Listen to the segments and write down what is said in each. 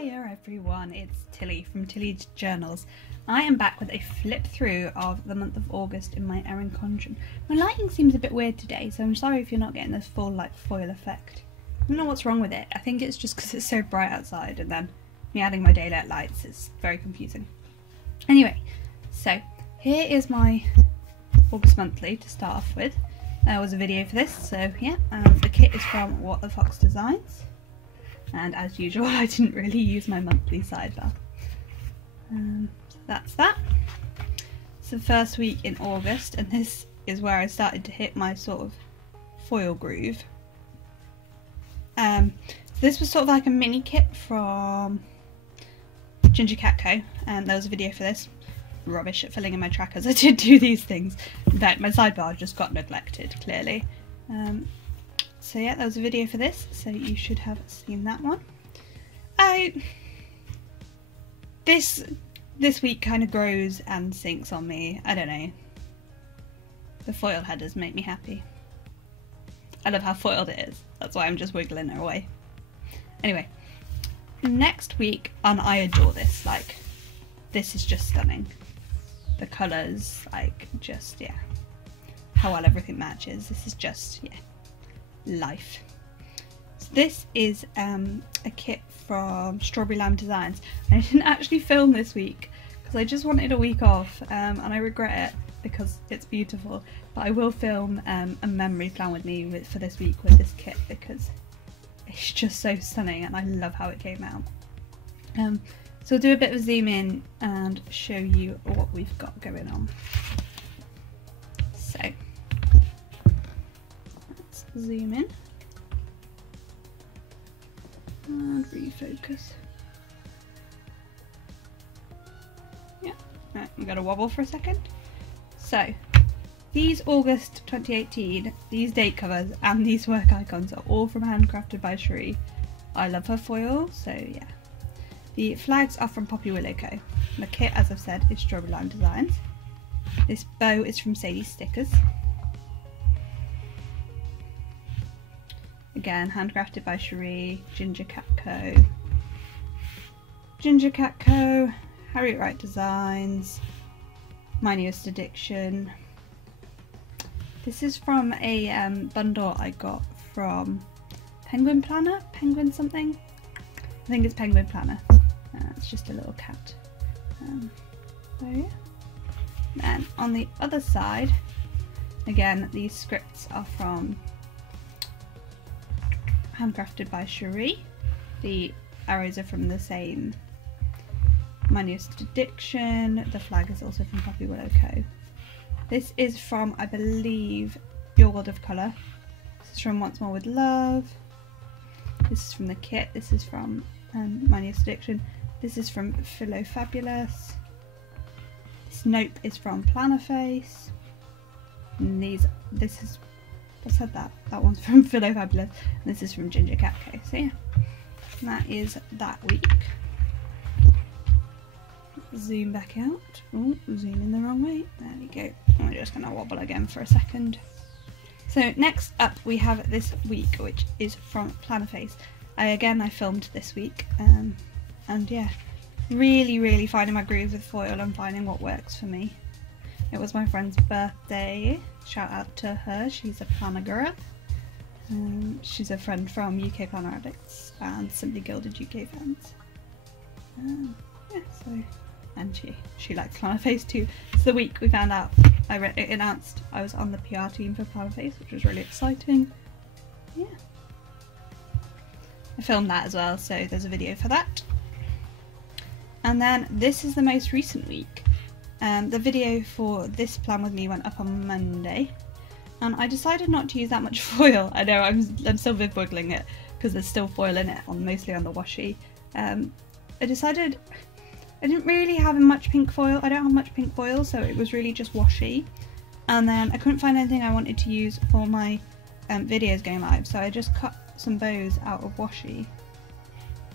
Hiya everyone, it's Tilly from Tilly's Journals. I am back with a flip through of the month of August in my Erin Condren. My lighting seems a bit weird today, so I'm sorry if you're not getting this full like foil effect. I don't know what's wrong with it. I think it's just because it's so bright outside and then me adding my daylight lights is very confusing. Anyway, so here is my August monthly to start off with. There was a video for this, so yeah, the kit is from What the Fox Designs. And as usual, I didn't really use my monthly sidebar. So that's that. It's the first week in August, and this is where I started to hit my sort of foil groove. This was sort of like a mini kit from Ginger Cat Co. And there was a video for this. Rubbish at filling in my trackers. I did do these things. In fact, my sidebar just got neglected, clearly. So yeah, there was a video for this, so you should have seen that one. This week kind of grows and sinks on me. I don't know. The foil headers make me happy. I love how foiled it is. That's why I'm just wiggling her away. Anyway, next week, and I adore this. Like, this is just stunning. The colours, like, just, yeah. How well everything matches. This is just, yeah. Life. So this is a kit from Strawberry Lime Designs. I didn't actually film this week because I just wanted a week off, and I regret it because it's beautiful, but I will film a memory plan with me for this week with this kit because it's just so stunning and I love how it came out. So I'll do a bit of zoom in and show you what we've got going on. So zoom in and refocus. Yeah, right, I'm gonna wobble for a second. So these August 2018, these date covers and these work icons are all from Handcrafted by Cherie. I love her foil, so yeah. The flags are from Poppy Willow Co. The kit, as I've said, is Strawberry Lime Designs. This bow is from Sadie's Stickers. Again, Handcrafted by Cherie, Ginger Cat Co, Harriet Wright Designs, My Newest Addiction. This is from a bundle I got from Penguin Planner? Penguin something? I think it's Penguin Planner. It's just a little cat. So yeah. And on the other side, again, these scripts are from Handcrafted by Cherie. The arrows are from the same My Newest Addiction. The flag is also from Poppy Willow Co. This is from, I believe, Your World of Colour. This is from Once More With Love. This is from the kit. This is from My Newest Addiction. This is from Philo Fabulous. This note is from Plannerface. And I said that one's from Philo Fabulous, and this is from Ginger Cat Co. So yeah, that is that week. Zoom back out. Oh, zooming the wrong way. There we go. I'm just going to wobble again for a second. So next up we have this week, which is from Plannerface. I filmed this week, and yeah, really finding my groove with foil and finding what works for me. It was my friend's birthday. Shout out to her, she's a planner girl. She's a friend from UK Planner Addicts and Simply Gilded UK fans. Yeah, so, and she likes Plannerface too. It's the week we found out, it announced I was on the PR team for Plannerface, which was really exciting. Yeah. I filmed that as well, so there's a video for that. And then this is the most recent week. The video for this plan with me went up on Monday, and I decided not to use that much foil. I know I'm still wiggling it because there's still foil in it, mostly on the washi. I decided I didn't really have much pink foil. I don't have much pink foil, so it was really just washi. And then I couldn't find anything I wanted to use for my videos going live, so I just cut some bows out of washi.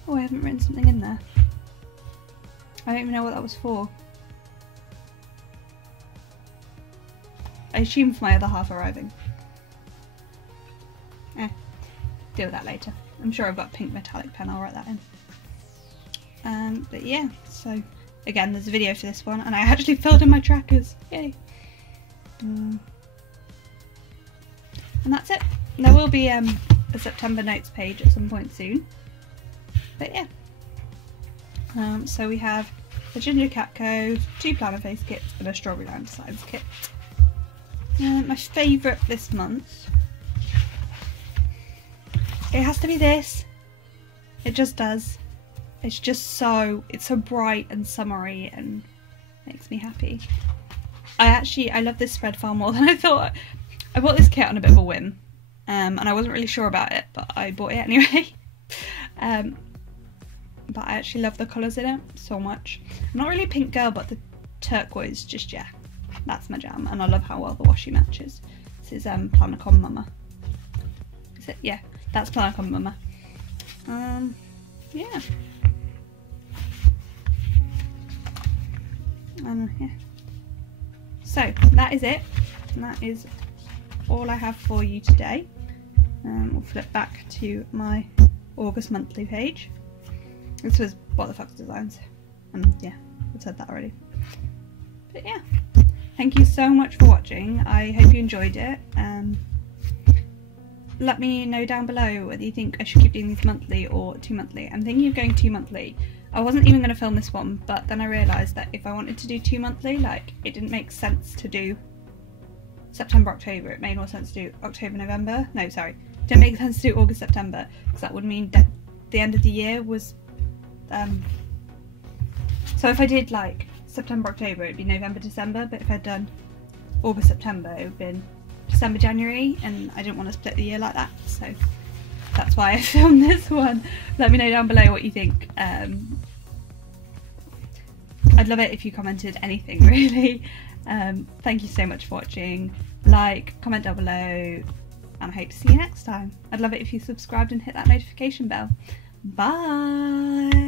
Oh, I haven't written something in there. I don't even know what that was for. I assume for my other half arriving. Deal with that later. I'm sure I've got a pink metallic pen, I'll write that in. But yeah, so again, there's a video for this one, and I actually filled in my trackers. Yay! And that's it. There will be a September notes page at some point soon. But yeah. So we have a Ginger Cat Code, 2 Plannerface kits, and a Strawberry Line Designs kit. My favourite this month, it has to be this. It just does. It's just so bright and summery and makes me happy. I love this spread far more than I thought. I bought this kit on a bit of a whim, and I wasn't really sure about it, but I bought it anyway. But I actually love the colours in it so much. I'm not really a pink girl, but the turquoise, just yeah, that's my jam, and I love how well the washi matches. This is Plannercon Mama. Is it? Yeah, that's Plannercon Mama. Yeah. Yeah. So that is it. And that is all I have for you today. We'll flip back to my August monthly page. This was What the Fuck's Designs. Yeah, I've said that already. But yeah, thank you so much for watching. I hope you enjoyed it. Let me know down below whether you think I should keep doing these monthly or 2 monthly. I'm thinking of going 2 monthly. I wasn't even going to film this one, but then I realised that if I wanted to do 2 monthly, like, it didn't make sense to do September, October. It made more sense to do October, November. No, sorry. It didn't make sense to do August, September, because that would mean that the end of the year was... so if I did, like, September, October, it would be November, December, but if I'd done August, September, it would have been December, January, and I didn't want to split the year like that, so that's why I filmed this one. Let me know down below what you think. I'd love it if you commented anything, really. Thank you so much for watching. Like, comment down below, and I hope to see you next time. I'd love it if you subscribed and hit that notification bell. Bye!